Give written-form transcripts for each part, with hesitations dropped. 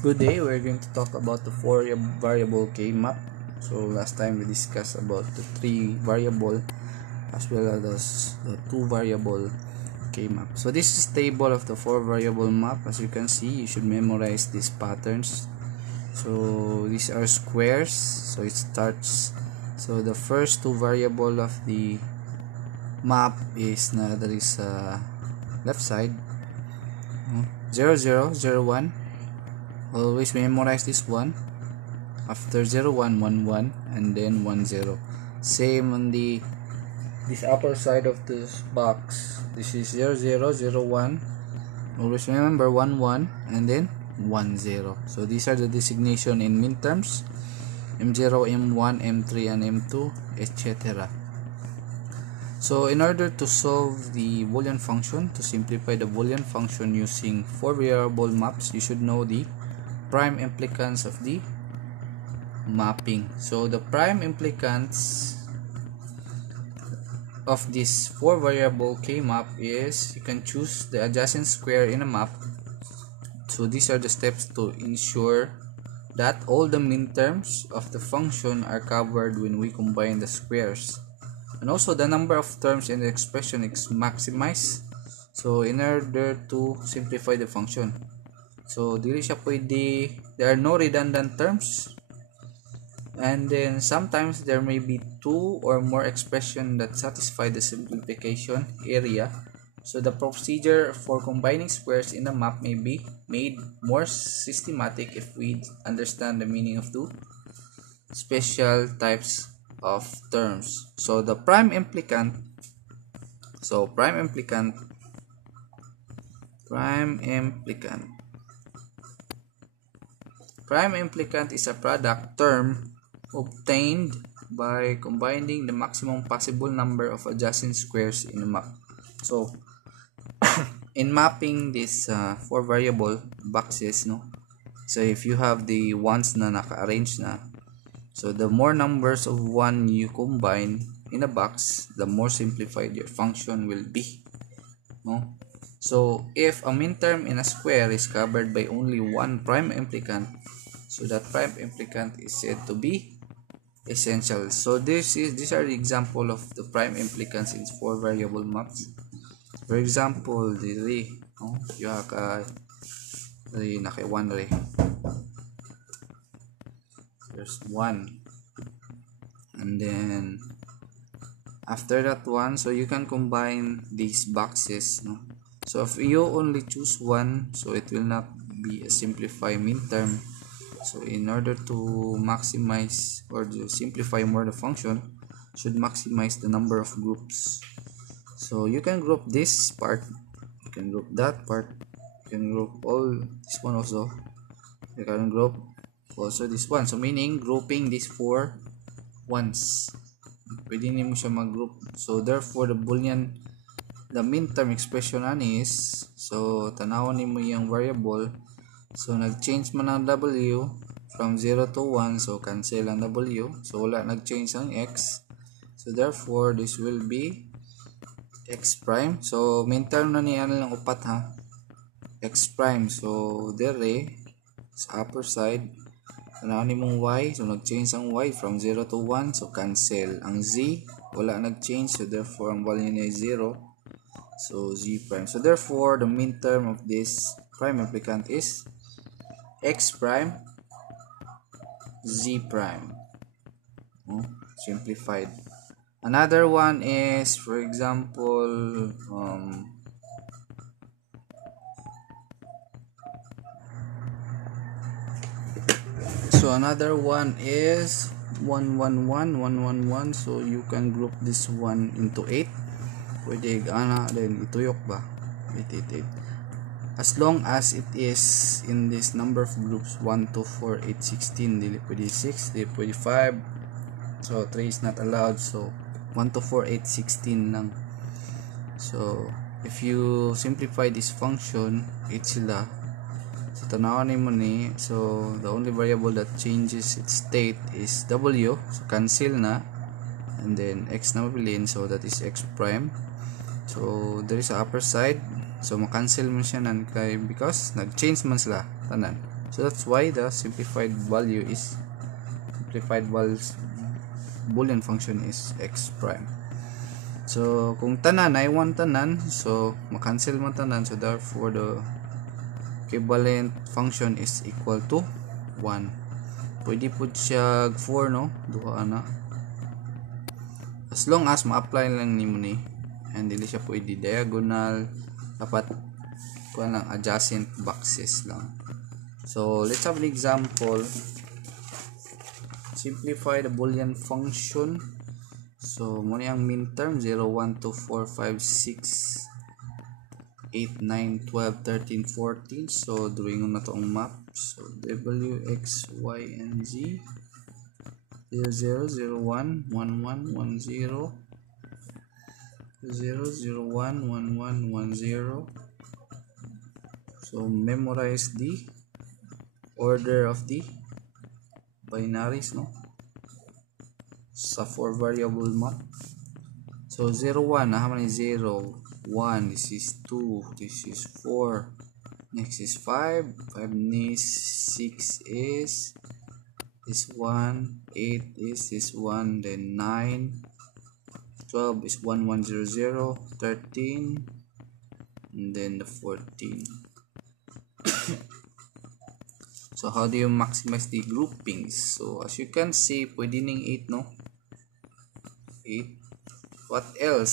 Good day, we're going to talk about the four variable K map. So last time we discussed about the three variable as well as the two variable K map. So this is table of the four variable map. As you can see, you should memorize these patterns. So these are squares. So it starts. So the first two variable of the map is that is left side 0 0 0 1. Always memorize this one. After 0 1 1 1 and then 1 0. Same on this upper side of this box. This is 0 0 0 1. Always remember 1 1 and then 1 0. So these are the designation in midterms: M0, M1, M3, and M2, etc. So in order to solve the Boolean function, to simplify the Boolean function using four variable maps, you should know the prime implicants of the mapping. So the prime implicants of this four variable K map is, you can choose the adjacent square in a map. So these are the steps to ensure that all the minterms of the function are covered when we combine the squares, and also the number of terms in the expression is maximized. So in order to simplify the function, so dili siya pwede, there are no redundant terms, and then sometimes there may be two or more expressions that satisfy the simplification area. So the procedure for combining squares in the map may be made more systematic if we understand the meaning of two special types of terms. So the prime implicant, prime implicant is a product term obtained by combining the maximum possible number of adjacent squares in a map. So in mapping these four variable boxes, so if you have the ones na naka-arrange na, so the more numbers of one you combine in a box, the more simplified your function will be. So if a minterm in a square is covered by only one prime implicant, so that prime implicant is said to be essential. So these are the example of the prime implicants in four variable maps. For example, you have naka 1 re. There's 1, and then after that one, so you can combine these boxes, So if you only choose one, so it will not be a simplified minterm. So in order to maximize or to simplify more the function, should maximize the number of groups. So you can group this part, you can group that part, you can group all this one also, you can group also this one. So meaning grouping these four ones, pwede nimo siya mag-group. So therefore the Boolean, the minterm expression is, so tanawon nimo yung variable, so nag-change man ang W from 0 to 1, so cancel ang W, so wala nag-change ang X, so therefore this will be X prime. So minterm na niya lang upat ha, X prime. So dere sa upper side tanawon nimong Y, so nag-change ang Y from 0 to 1, so cancel ang Z, wala nag-change, so therefore ang value niya is 0, so Z prime. So therefore the minterm of this prime implicant is X prime Z prime. Simplified. Another one is, for example, so another one is 1 1 1 1 1 1. So you can group this one into 8. Pwede then ituyok ba? 8 8 8. As long as it is in this number of groups 1 2 4 8 16, dili pwede 6, dili pwede 5, so 3 is not allowed. So 1 2 4 8 16 lang. So if you simplify this function, 8 sila, so tanawon nimo ni, so the only variable that changes its state is W, so cancel na, and then X na mabilin, so that is X prime. So there is a upper side, so makancel mo siya nan kay because nag-change man sila tanan. So that's why the simplified Boolean function is x prime. So kung tanan ay 1 tanan, so makancel mo tanan, so therefore the equivalent function is equal to 1. Pwede po siya 4, no? Duha na. As long as ma-apply lang nimo ni, and dili siya pwede diagonal, dapat kuan lang adjacent boxes lang. So let's have an example. Simplify the Boolean function. So muna ang min term 0, 1, 2, 4, 5, 6, 8, 9, 12, 13, 14. So drawing na to ang map. So w, x, y, and z. 0, 0, 0, 1, 1, 1, 1, 0. 0, 0, 1, 1, 1, 1, 0. So memorize the order of the binaries, no? Sa 4 variable map. So 0, 1, how many 0? 1, this is 2, this is 4, next is 5, 5 is 6 is this 1, 8 is this 1, then 9, 12 is 1, 1, 0, 0, 13, and then the 14. So how do you maximize the groupings? So as you can see, pwede ning 8, no? 8. What else?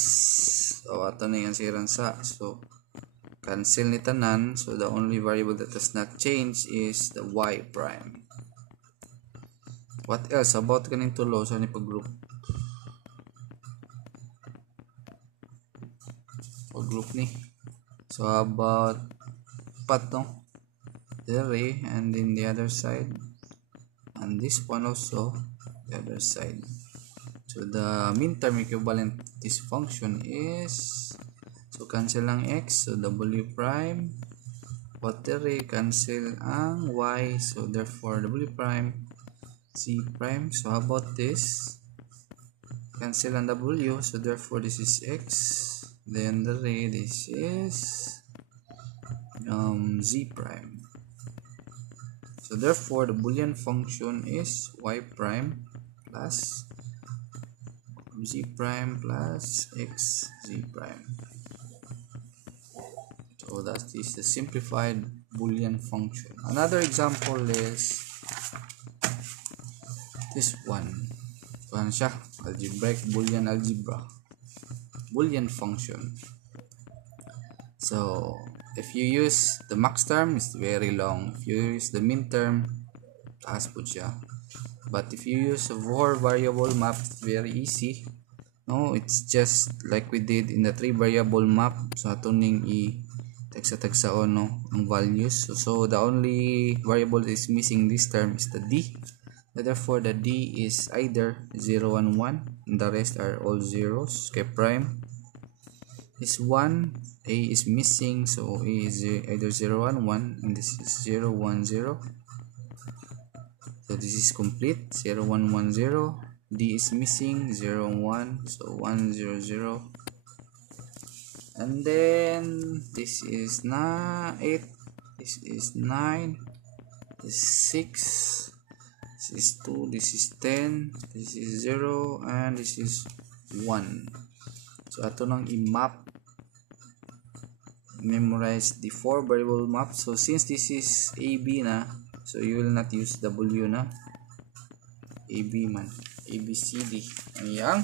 So ato na yan siran sa. So cancel ni tanan. So the only variable that does not change is the y prime. What else about kaning tulo sa ni pag-group? Pag-group ni. So about pat, no? Array, and then the other side, and this one also the other side. So the min term equivalent of this function is, so cancel ang x, so w prime, what array, cancel ang y, so therefore w prime, z prime. So how about this? Cancel ang w, so therefore this is x, then the array, this is z prime. So therefore the Boolean function is y prime plus z prime plus x z prime. So that is the simplified Boolean function. Another example is this one. Ano siya? Algebraic Boolean algebra. Boolean function. So if you use the max term, it's very long. If you use the min term, taas po siya. But if you use a 4 variable map, it's very easy. No, it's just like we did in the 3 variable map. So ato ning i-tagsa-tagsaon, no, ang values. So the only variable that is missing this term is the d. Therefore the d is either 0 and 1, and the rest are all zeros. Okay, prime is 1, a is missing, so a is either 0 and 1, and this is 0 1 0. So this is complete. 0 1 1 0. D is missing, 0 1, so 1 0 0. And then this is 8, this is 9, this is 6, this is 2, this is 10, this is 0, and this is 1. So ato nang i-map, memorize the 4 variable map. So since this is AB na, so you will not use W na, AB man, ABCD ang iyang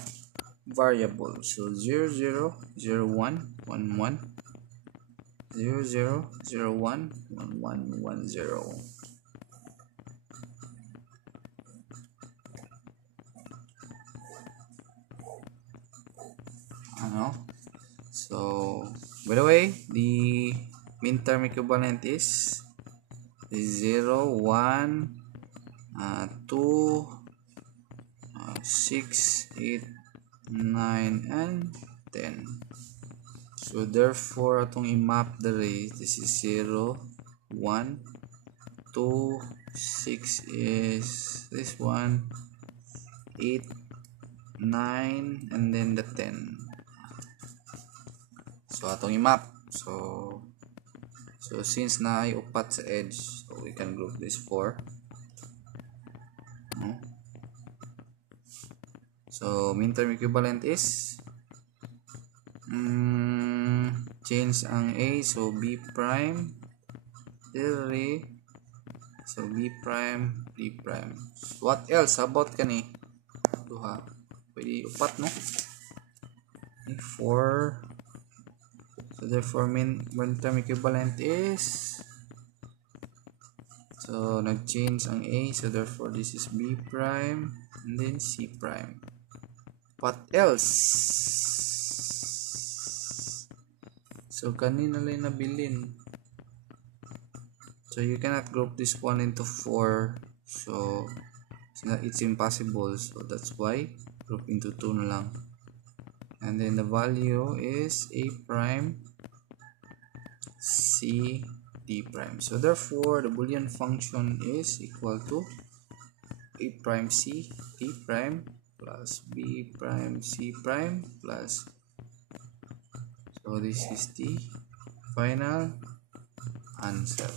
variable. So 0 0 0 1 1 1, 0 0 0 1 1 1 1 0. So by the way, the min term equivalent is 0 1 2 6 8 9 and 10. So therefore atong i-map diri, this is 0 1 2 6 is this one, 8 9, and then the 10. So atong i-map. So So since na ay upat sa edge, so we can group this 4. No? So mean term equivalent is change ang A, so B prime, dili, so B prime, D prime. What else? How about kani? Duha. Pwede upat, no? 4. So therefore mean term equivalent is, so nag-change ang A, so therefore this is B prime and then C prime. What else? So kanina lang nabilin. So you cannot group this one into 4. So it's impossible. So that's why group into 2 na lang. And then the value is A prime, C, D prime. So therefore the Boolean function is equal to A prime C D prime plus B prime C prime plus, so this is the final answer.